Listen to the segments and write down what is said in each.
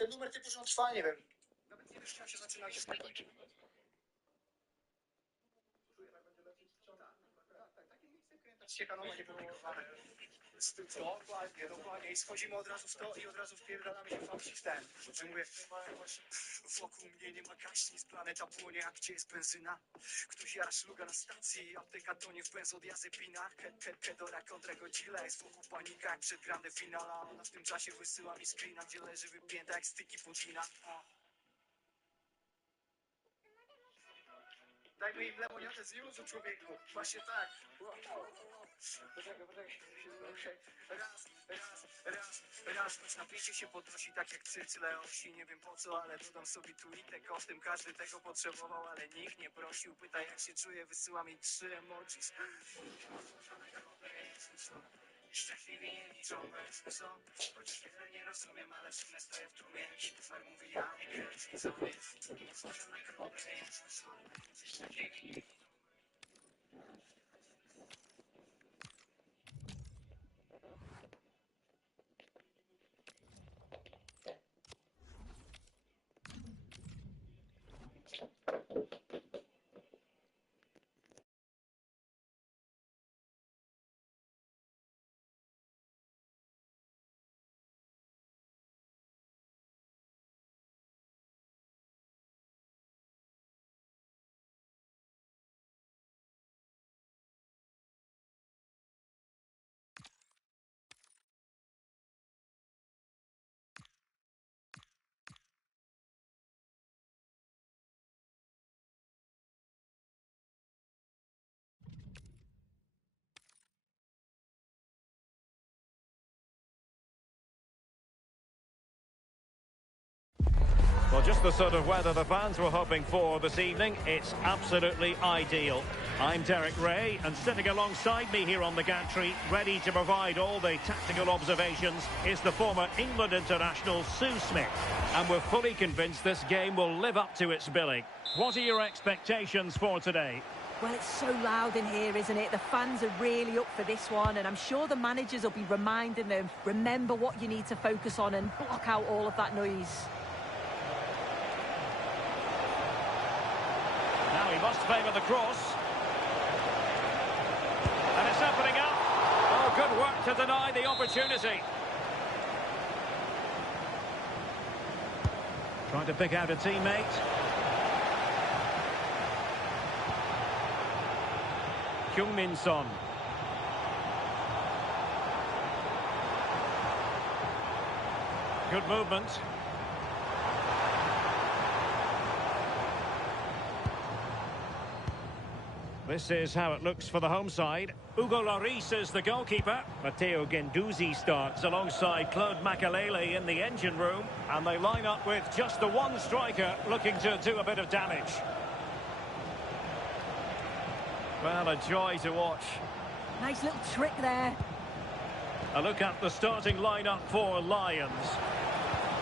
ten numer typu, że on trwa, nie wiem. Nawet nie wiesz, czy on się zaczyna, jak się skończy. Takie miejsce Ciechanoma nie było dokładnie. I schodzimy od razu w to i od razu wpierdalamy się w ten. Że mówię, wokół mnie nie ma gaśnic, planeta płonie, a gdzie jest benzyna? Ktoś jara szluga na stacji, apteka tonie w benzodiazepina. Kedora kontra Godzilla, jest wokół panika jak przed grande finala. Ona w tym czasie wysyła mi screena, gdzie leży wypięta jak styki Putina. Dajmy im lemoniatę z juzu, człowieku. Właśnie tak. Poczekaj. Raz. Choć napięcie się podnosi tak jak cycle osi. Nie wiem po co, ale dodam sobie tweetek. Kosztem każdy tego potrzebował, ale nikt nie prosił. Pyta jak się czuje, wysyła mi 3 emojis. Szczęśliwie nie liczą, weźmy są. Chociaż wiele nie rozumiem, ale w sumie stoję w tłumie. Super mówi, ja nie kręci, co jest. Otworzone krople, jasne są. Szczęśliwie. Well, just the sort of weather the fans were hoping for this evening. It's absolutely ideal. I'm Derek Ray, and sitting alongside me here on the gantry, ready to provide all the tactical observations, is the former England international Sue Smith. And we're fully convinced this game will live up to its billing. What are your expectations for today? Well, it's so loud in here, isn't it? The fans are really up for this one, and I'm sure the managers will be reminding them, remember what you need to focus on and block out all of that noise. Now he must favour the cross. And it's opening up. Oh, good work to deny the opportunity. Trying to pick out a teammate. Heung-min Son. Good movement. This is how it looks for the home side. Hugo Lloris is the goalkeeper. Matteo Guendouzi starts alongside Claude Makelele in the engine room. And they line up with just the one striker looking to do a bit of damage. Well, a joy to watch. Nice little trick there. A look at the starting lineup for Lions.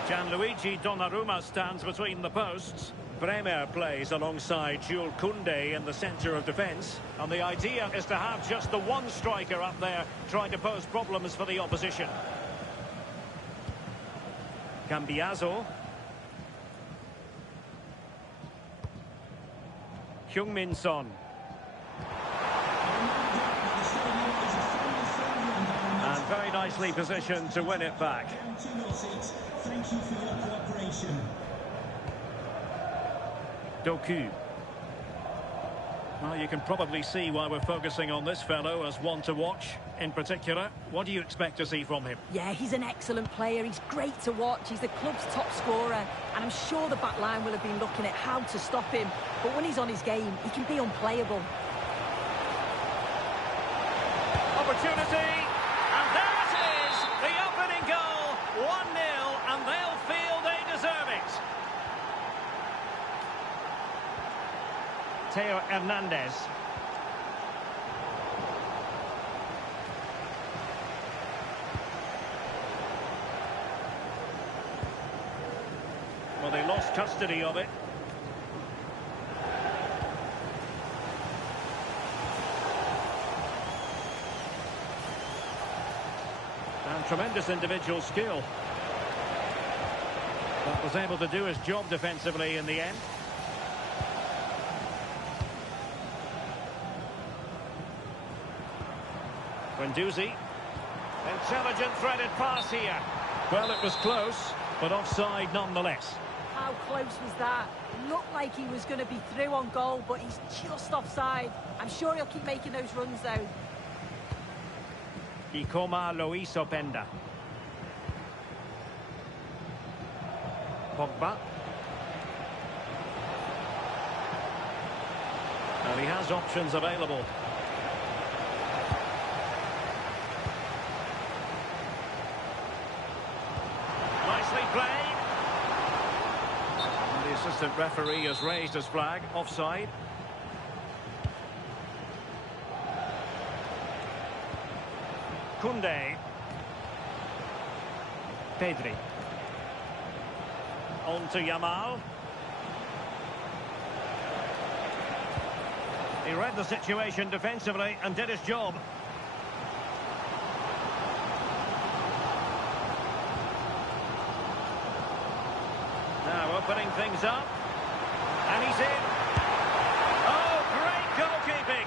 Gianluigi Donnarumma stands between the posts. Bremer plays alongside Jules Koundé in the centre of defence. And the idea is to have just the one striker up there trying to pose problems for the opposition. Cambiaso. Heung-min Son. And very nicely positioned to win it back. Thank you for your cooperation. Doku. Well, you can probably see why we're focusing on this fellow as one to watch. In particular, what do you expect to see from him? Yeah, he's an excellent player. He's great to watch. He's the club's top scorer. And I'm sure the back line will have been looking at how to stop him. But when he's on his game, he can be unplayable. Opportunity. And there it is. The opening goal. 1-0. And they'll feel they deserve it. Theo Hernandez. Well, they lost custody of it. And tremendous individual skill. But was able to do his job defensively in the end. Guendouzi. Intelligent threaded pass here. Well, it was close, but offside nonetheless. How close was that? It looked like he was going to be through on goal, but he's just offside. I'm sure he'll keep making those runs, though. Ikoma Lois Openda. Pogba. And he has options available. Nicely played. And the assistant referee has raised his flag. Offside. Koundé. Pedri. On to Yamal. He read the situation defensively and did his job. Now opening things up. And he's in. Oh, great goalkeeping.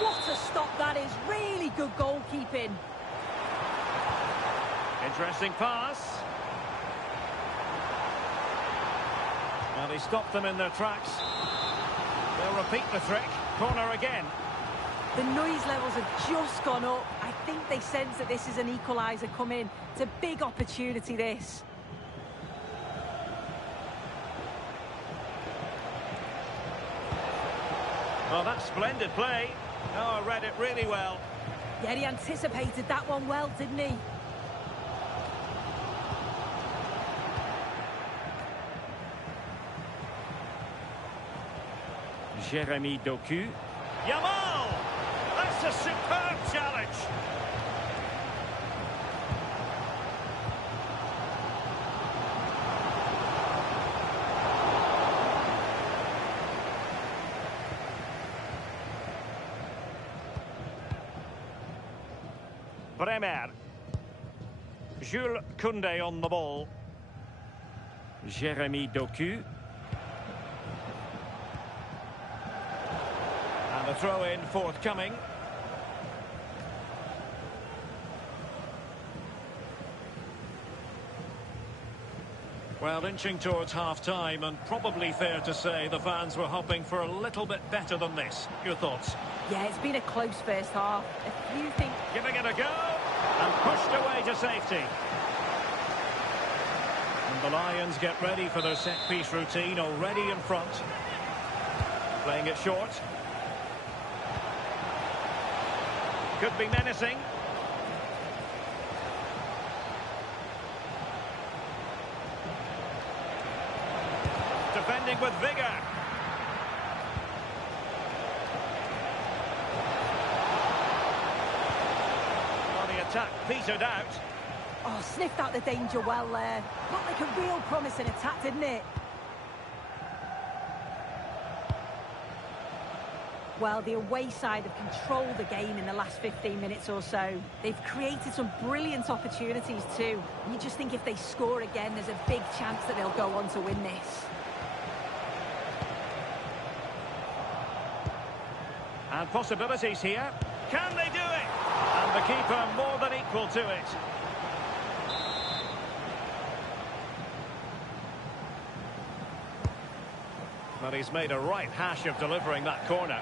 What a stop that is. Really good goalkeeping. Interesting pass. Well, he stopped them in their tracks. They'll repeat the trick. Corner again. The noise levels have just gone up. I think they sense that this is an equaliser coming. It's a big opportunity, this. Well, that's splendid play. Oh, read it really well. Yeah, he anticipated that one well, didn't he? Jeremy Doku. Yamal! That's a superb challenge. Bremer. Jules Koundé on the ball. Jeremy Doku. And a throw-in forthcoming. Well, inching towards half-time, and probably fair to say the fans were hoping for a little bit better than this. Your thoughts? Yeah, it's been a close first half. A few things... Giving it a go, and pushed away to safety. And the Lions get ready for their set-piece routine, already in front. Playing it short. Could be menacing. Defending with vigour. Well, the attack petered out. Oh, sniffed out the danger well there. Looked like a real promising attack, didn't it? Well, the away side have controlled the game in the last 15 minutes or so. They've created some brilliant opportunities too. And you just think if they score again, there's a big chance that they'll go on to win this. And possibilities here. Can they do it? And the keeper more than equal to it. But he's made a right hash of delivering that corner.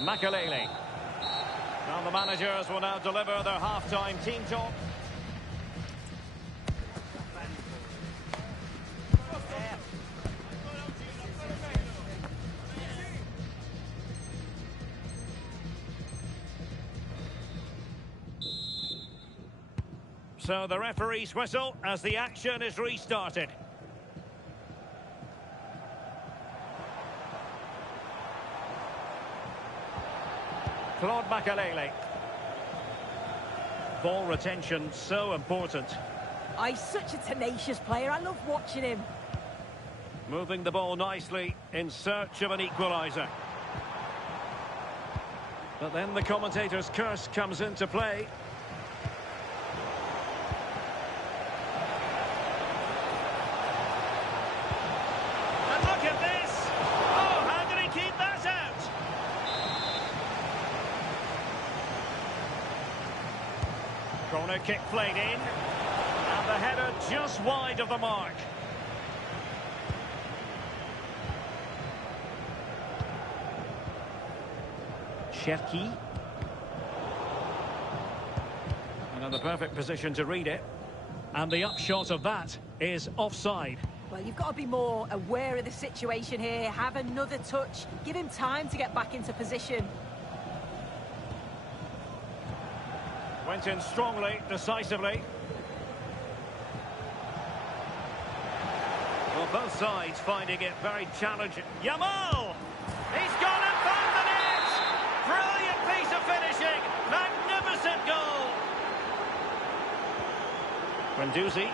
Makalele. Now the managers will now deliver their half-time team talk. So the referee's whistle as the action is restarted. Claude Makalele. Ball retention so important. Oh, he's such a tenacious player. I love watching him. Moving the ball nicely in search of an equaliser. But then the commentator's curse comes into play. And look at this! Oh, how did he keep that out? Corner kick played in. And the header just wide of the mark. Cherki. And in the perfect position to read it. And the upshot of that is offside. Well, you've got to be more aware of the situation here. Have another touch. Give him time to get back into position. Went in strongly, decisively. Well, both sides finding it very challenging. Yamal! He's gone and found the net! Brilliant piece of finishing! Magnificent goal! Guendouzi.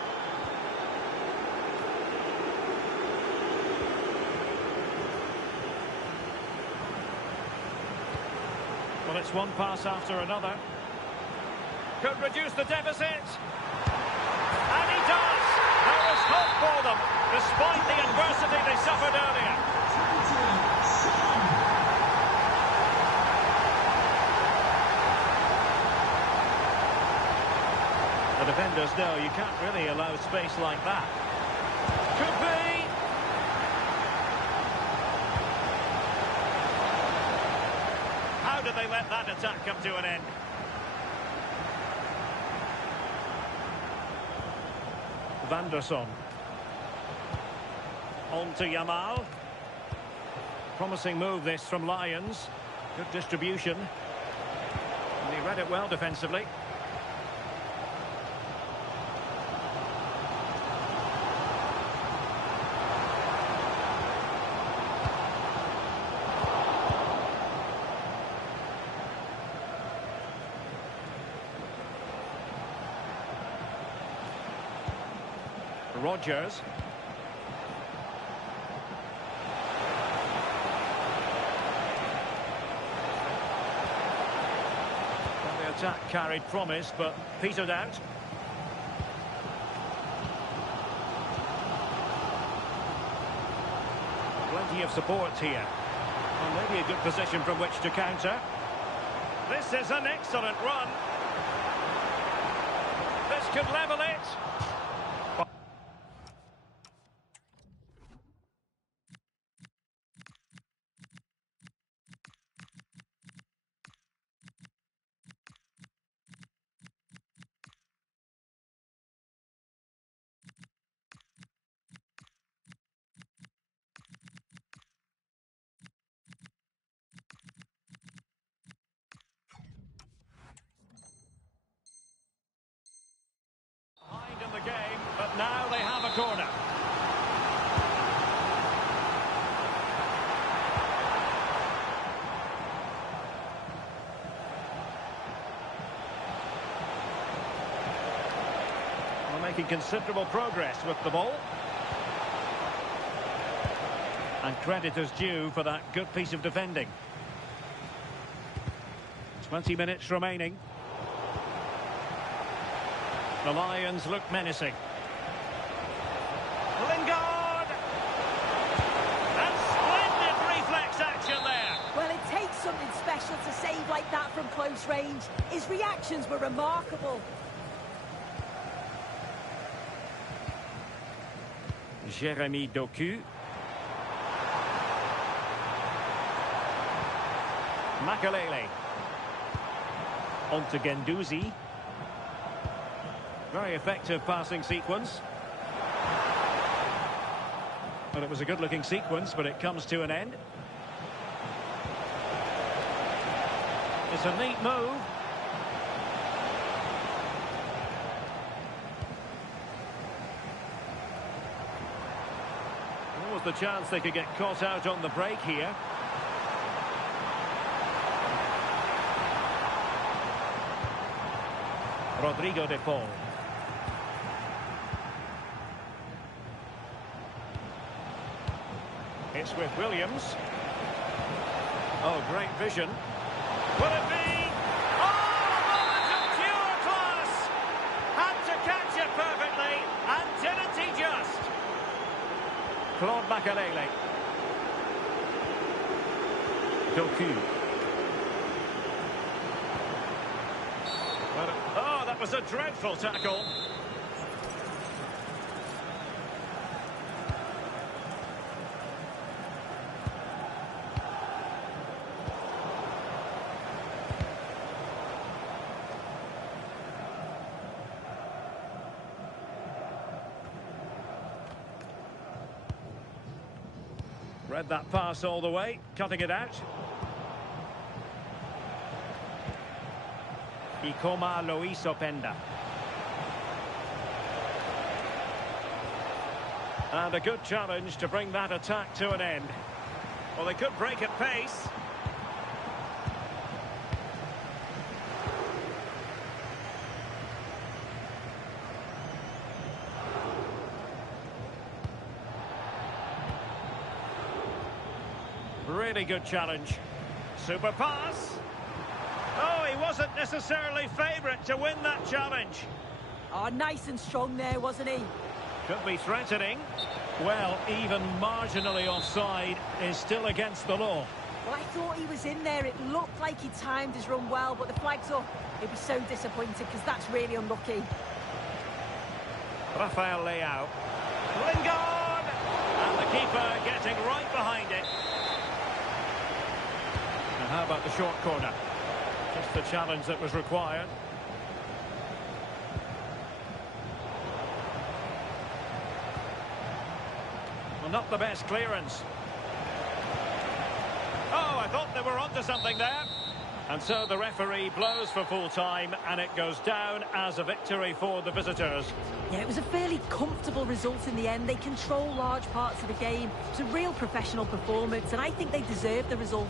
Well, it's one pass after another. Could reduce the deficit. And he does! There is hope for them, despite the adversity they suffered earlier. The defenders know you can't really allow space like that. Could be! How did they let that attack come to an end? Vanderson. On to Yamal. Promising move this from Lions. Good distribution. And he read it well defensively. Rodgers. Well, the attack carried promise, but petered out. Plenty of support here. And maybe a good position from which to counter. This is an excellent run. This could level it. The game, but now they have a corner. Well, making considerable progress with the ball. And credit is due for that good piece of defending. 20 minutes remaining. The Lions look menacing. Lingard! And splendid reflex action there. Well, it takes something special to save like that from close range. His reactions were remarkable. Jérémy Doku. Makelele. On to Guendouzi. Very effective passing sequence. Well, it was a good-looking sequence, but it comes to an end. It's a neat move. What was the chance they could get caught out on the break here? Rodrigo de Paul. It's with Williams. Oh, great vision. Will it be? Oh, a moment of pure class! Had to catch it perfectly, and didn't he just? Claude Makelele. Doku. Oh, that was a dreadful tackle. Read that pass all the way, cutting it out. Ikoma Loisopenda. And a good challenge to bring that attack to an end. Well, they could break at pace. Really good challenge. Super pass. Oh, he wasn't necessarily favourite to win that challenge. Oh, nice and strong there, wasn't he? Could be threatening. Well, even marginally offside is still against the law. Well, I thought he was in there. It looked like he timed his run well, but the flag's up. He'll be so disappointed because that's really unlucky. Rafael Leao. Lingard! And the keeper getting right behind it. Now, how about the short corner? Just the challenge that was required. Well, not the best clearance. Oh, I thought they were onto something there. And so the referee blows for full time, and it goes down as a victory for the visitors. Yeah, it was a fairly comfortable result in the end. They control large parts of the game. It's a real professional performance, and I think they deserve the result.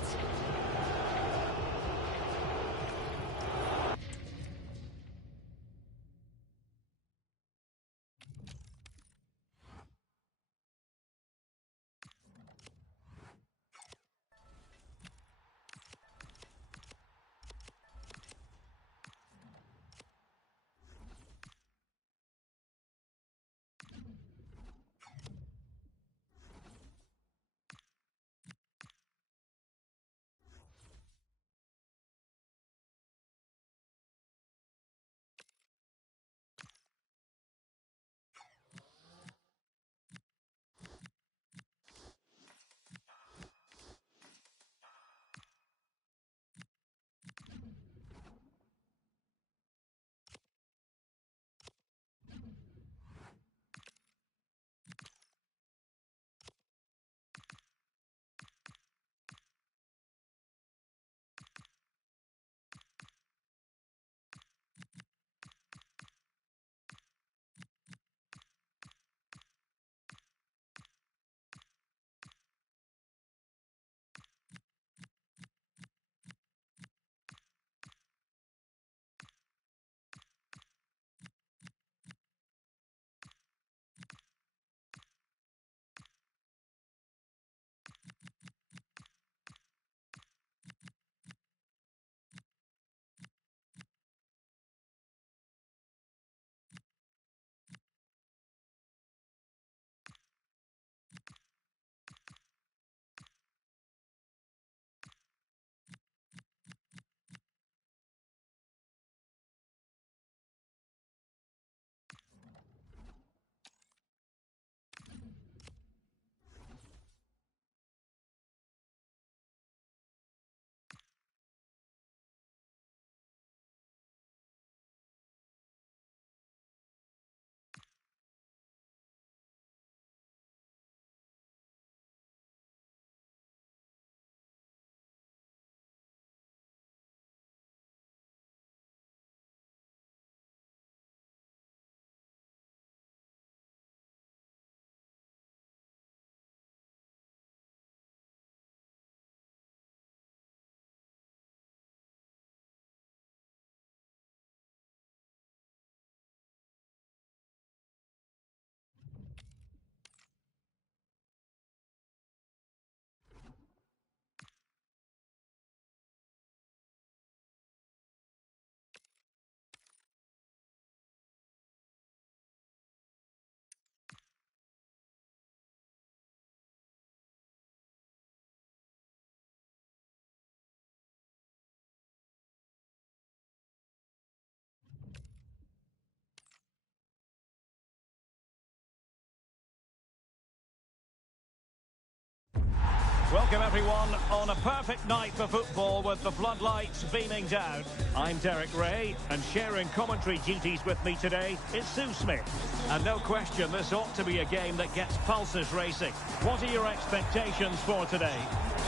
Welcome everyone on a perfect night for football with the floodlights beaming down. I'm Derek Ray, and sharing commentary duties with me today is Sue Smith. And no question, this ought to be a game that gets pulses racing. What are your expectations for today?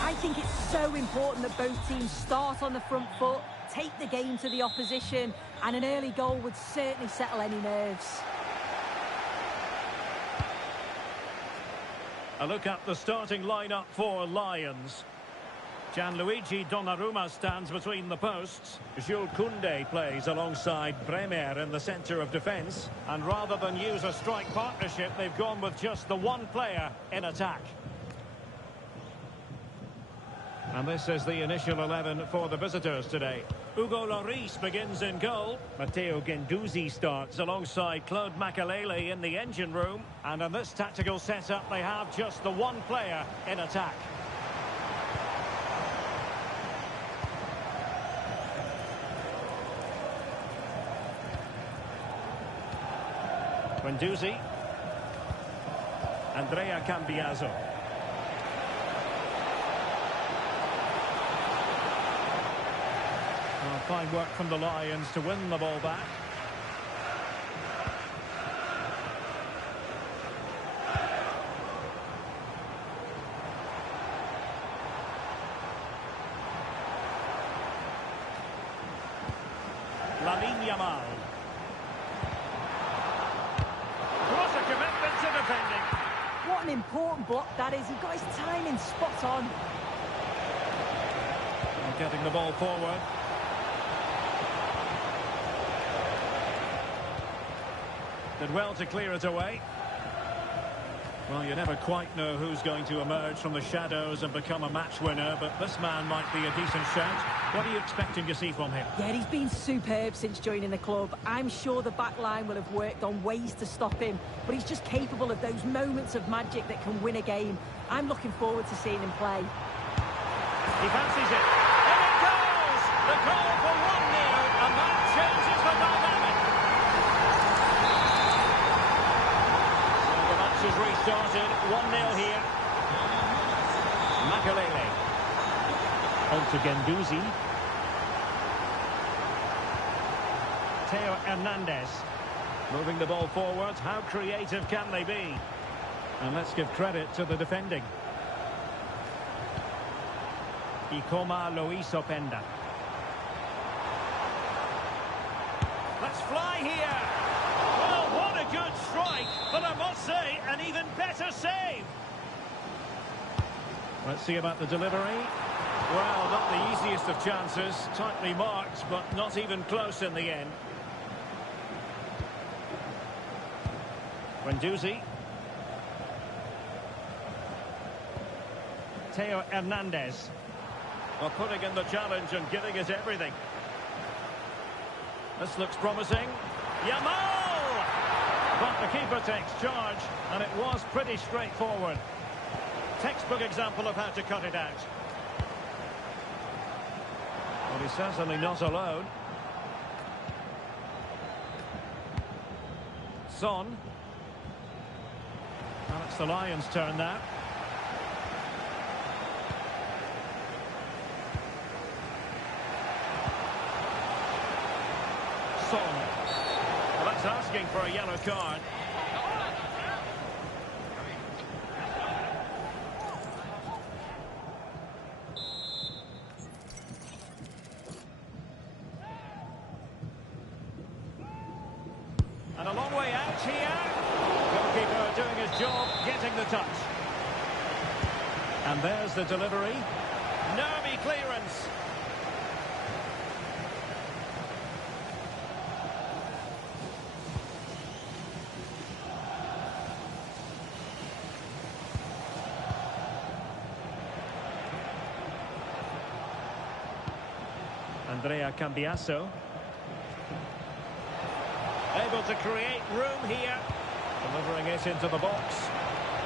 I think it's so important that both teams start on the front foot, take the game to the opposition, and an early goal would certainly settle any nerves. A look at the starting lineup for Lions. Gianluigi Donnarumma stands between the posts. Jules Koundé plays alongside Bremer in the centre of defence. And rather than use a strike partnership, they've gone with just the one player in attack. And this is the initial 11 for the visitors today. Hugo Lloris begins in goal. Matteo Guendouzi starts alongside Claude Makelele in the engine room. And in this tactical setup, they have just the one player in attack. Guendouzi. Andrea Cambiaso. Fine work from the Lions to win the ball back. Lamine Yamal. What a commitment to defending. What an important block that is. He got his timing spot on. And getting the ball forward. Did well to clear it away. Well, you never quite know who's going to emerge from the shadows and become a match winner, but this man might be a decent shout. What are you expecting to see from him? Yeah, he's been superb since joining the club. I'm sure the back line will have worked on ways to stop him, but he's just capable of those moments of magic that can win a game. I'm looking forward to seeing him play. He fancies it. And it goes! The goal for 1-0, and that changes the dynamic. Has restarted, 1-0 here. Makelele. On to Guendouzi. Theo Hernandez. Moving the ball forward. How creative can they be? And let's give credit to the defending. Ikoma Luis Openda. Let's fly here. Well, what a good strike, but I must say, an even better save. Let's see about the delivery. Well, not the easiest of chances, tightly marked, but not even close in the end. Guendouzi. Theo Hernandez. Well, putting in the challenge and giving it everything. This looks promising. Yamal! But the keeper takes charge, and it was pretty straightforward. Textbook example of how to cut it out. Well, he's certainly not alone. Son. And it's the Lions' turn now. Son. Well, that's asking for a yellow card. And a long way out here. Goalkeeper doing his job, getting the touch. And there's the delivery. Nervy clearance. Andrea Cambiaso. Able to create room here. Delivering it into the box.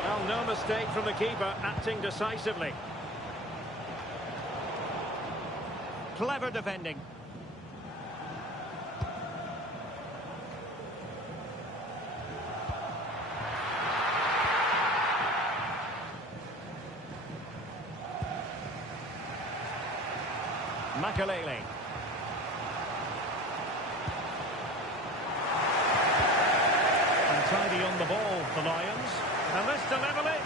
Well, no mistake from the keeper, acting decisively. Clever defending. Makalele. And tidy on the ball, the Lions. And this to level it.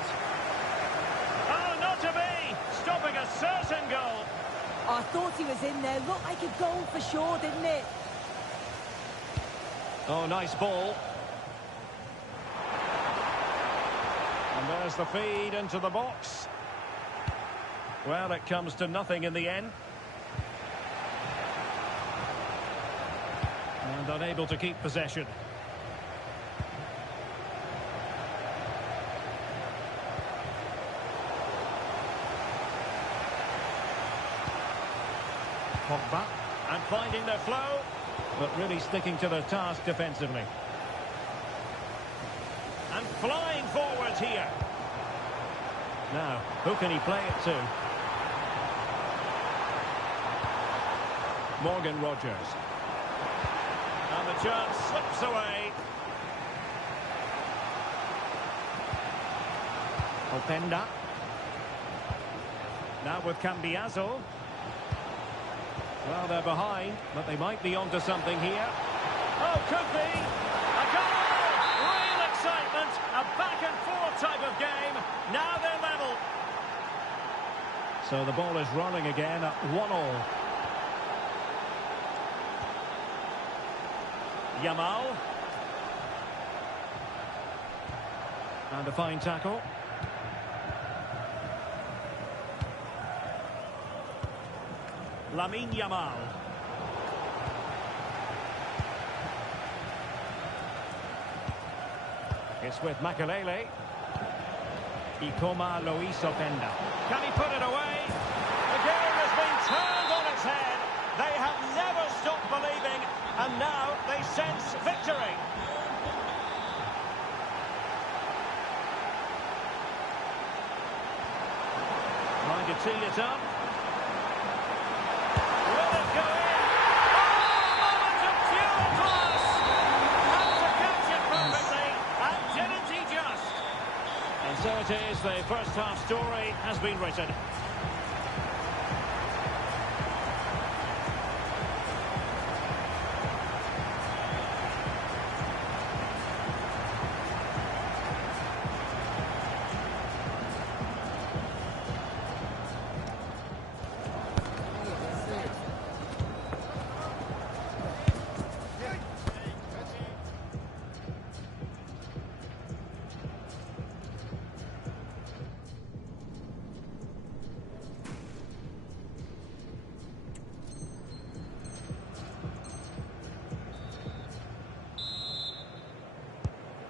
Oh, not to be! Stopping a certain goal. Oh, I thought he was in there. Looked like a goal for sure, didn't it? Oh, nice ball. And there's the feed into the box. Well, it comes to nothing in the end. And unable to keep possession. Pogba, and finding their flow, but really sticking to their task defensively. And flying forwards here. Now, who can he play it to? Morgan Rogers. And the chance slips away. Openda. Now with Cambiaso. Well, they're behind, but they might be onto something here. Oh, could be! A goal! Real excitement! A back-and-forth type of game. Now they're level. So the ball is rolling again at 1-1. Yamal. And a fine tackle. Lamine Yamal. It's with Makalele. Ikoma Luis Openda. Can he put it away? The game has been turned on its head. They have never stopped believing, and now they sense victory. Trying to tee it up. Will it go in? Oh, moment of pure class! Had to catch it perfectly, and didn't he just? And so it is, the first half story has been written.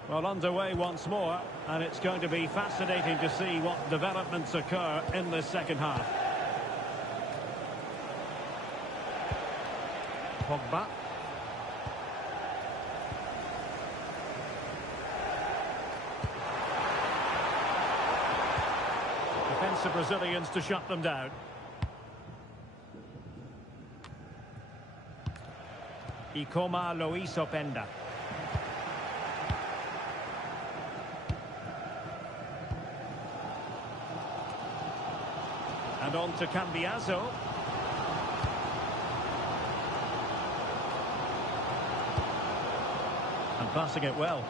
Well, underway once more, and it's going to be fascinating to see what developments occur in this second half. Pogba. Defensive Brazilians to shut them down. Ikoma Luis Openda. And on to Cambiaso. And passing it well.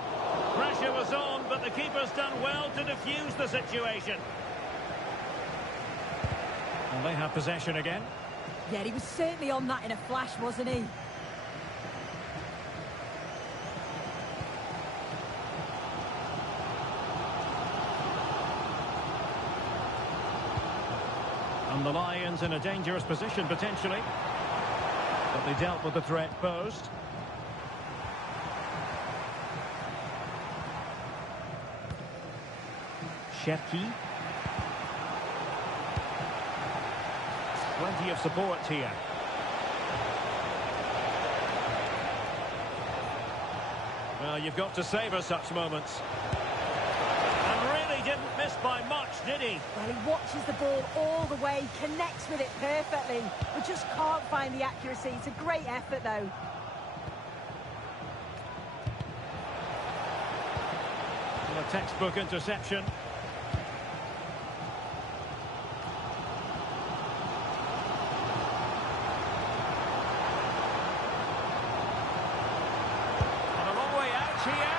Pressure was on, but the keeper's done well to defuse the situation. And they have possession again. Yeah, he was certainly on that in a flash, wasn't he? And the Lions in a dangerous position, potentially. But they dealt with the threat posed. Cherki. Plenty of support here. Well, you've got to savour such moments. And really didn't miss by much, did he? Well, he watches the ball all the way, connects with it perfectly, but just can't find the accuracy. It's a great effort, though. And a textbook interception. here.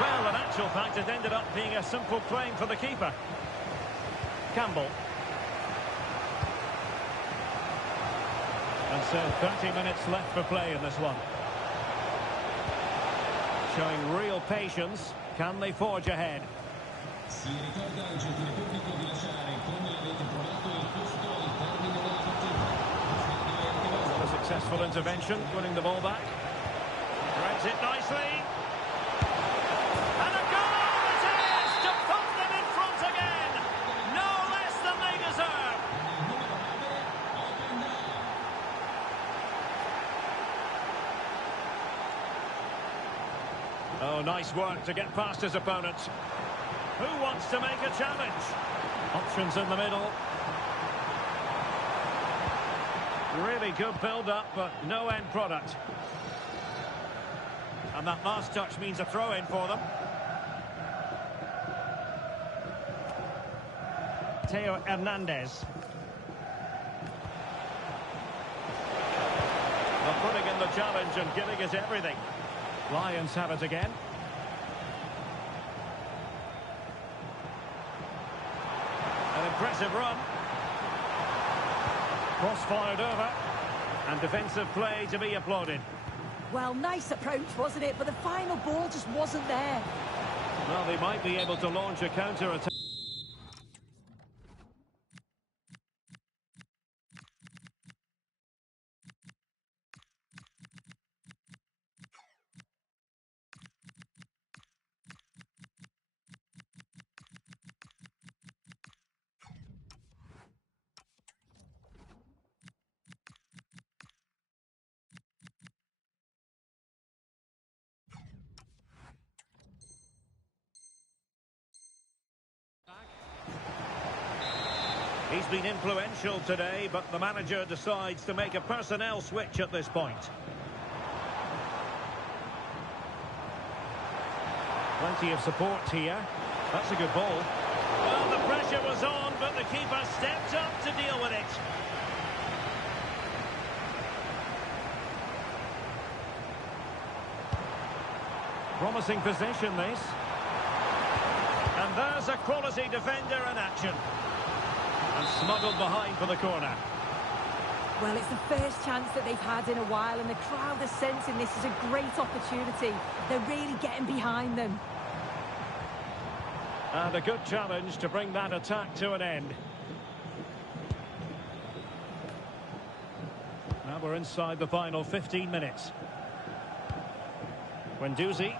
Well, in actual fact, it ended up being a simple claim for the keeper. Campbell. And so 30 minutes left for play in this one. Showing real patience. Can they forge ahead? Si ricorda al gentile pubblico di lasciare come avete provato il posto al termine della partita. A successful intervention, winning the ball back. Threads it nicely. And a goal it is to put them in front again. No less than they deserve. Oh, nice work to get past his opponents. Who wants to make a challenge? Options in the middle. Really good build-up, but no end product. And that last touch means a throw-in for them. Theo Hernandez. They're putting in the challenge and giving it everything. Lions have it again. An impressive run. Cross fired over. And defensive play to be applauded. Well, nice approach, wasn't it? But the final ball just wasn't there. Well, they might be able to launch a counter-attack. He's been influential today, but the manager decides to make a personnel switch at this point. Plenty of support here. That's a good ball. Well, the pressure was on, but the keeper stepped up to deal with it. Promising possession, this. And there's a quality defender in action. And smuggled behind for the corner. Well, it's the first chance that they've had in a while, and the crowd are sensing this is a great opportunity. They're really getting behind them. And a good challenge to bring that attack to an end. Now we're inside the final 15 minutes. Guendouzi.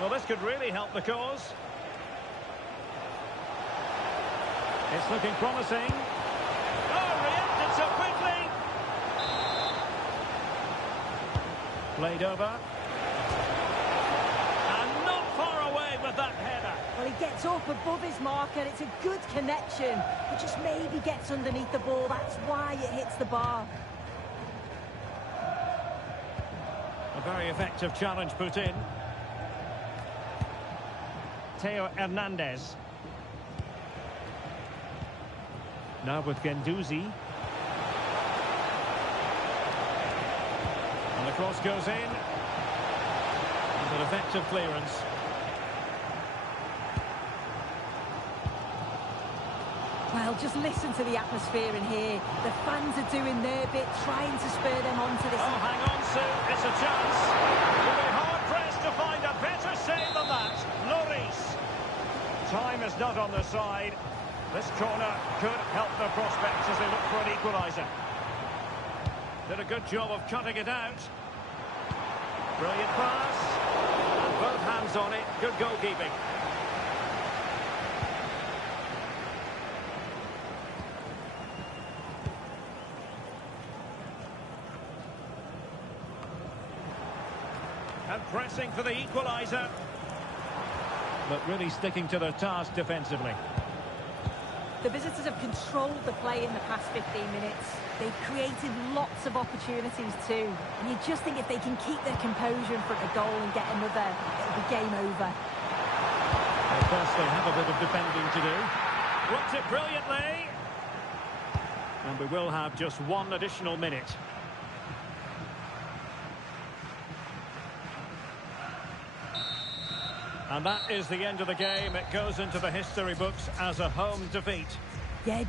Well, this could really help the cause. It's looking promising. Oh, reacted so quickly. Played over. And not far away with that header. Well, he gets up above his marker. It's a good connection. It just maybe gets underneath the ball. That's why it hits the bar. A very effective challenge put in. Theo Hernandez. Now with Guendouzi. And the cross goes in. And an effective clearance. Well, just listen to the atmosphere in here. The fans are doing their bit, trying to spur them on to this. Oh, hang on, Sue. It's a chance. You'll be hard-pressed to find a better save than that. Lloris. Time is not on their side. This corner could help their prospects as they look for an equaliser. Did a good job of cutting it out. Brilliant pass. And both hands on it. Good goalkeeping. And pressing for the equaliser. But really sticking to their task defensively. The visitors have controlled the play in the past 15 minutes. They've created lots of opportunities too. And you just think if they can keep their composure in front of goal and get another, it'll be game over. At best, they have a bit of defending to do. Blocked it brilliantly. And we will have just one additional minute. And that is the end of the game. It goes into the history books as a home defeat. Yeah,